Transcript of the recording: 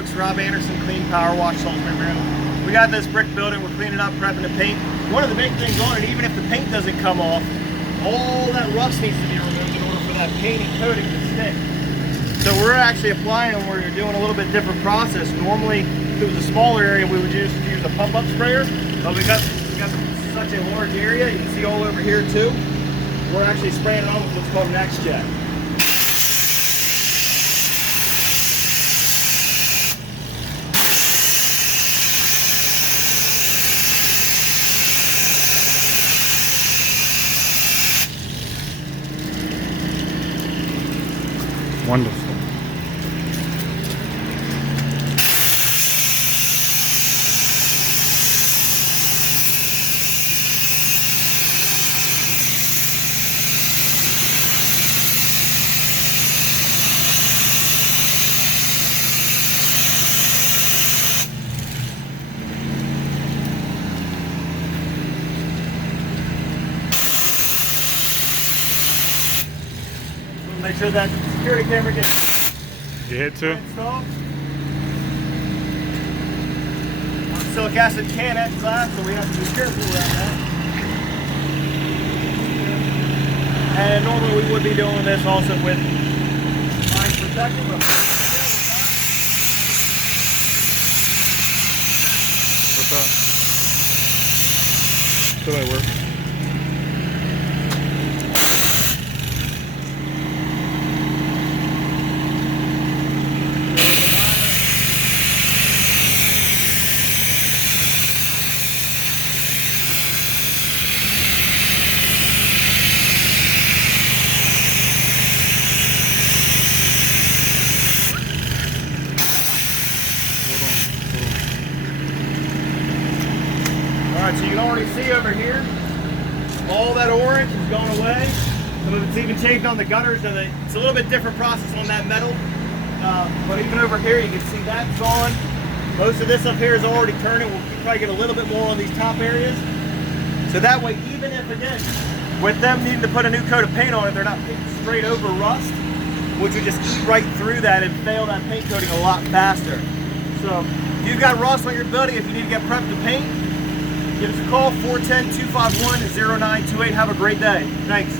folks. Rob Anderson, Clean Power Wash, Salisbury, Maryland. We got this brick building. We're cleaning up, prepping the paint. One of the big things on it, even if the paint doesn't come off, all that rust needs to be removed in order for that paint and coating to stick. So we're actually applying, and we're doing a little bit different process. Normally, if it was a smaller area, we would use a pump-up sprayer, but we got such a large area. You can see all over here too. We're actually spraying it on with what's called NextJet. Wonderful. Make sure that security camera gets You hit too? installed. Silic acid can etch glass, so we have to be careful around that. And normally we would be doing this also with line protector, but What's up? Still at work. Alright, so you can already see over here, all that orange is going away. Some of it's even shaved on the gutters, so it's a little bit different process on that metal. But even over here, you can see that's gone. Most of this up here is already turning. We'll probably get a little bit more on these top areas. So that way, even if, again, with them needing to put a new coat of paint on it, they're not painting straight over rust, which would just eat right through that and fail that paint coating a lot faster. So if you've got rust on your building, if you need to get prepped to paint, give us a call, 410-251-0928. Have a great day. Thanks.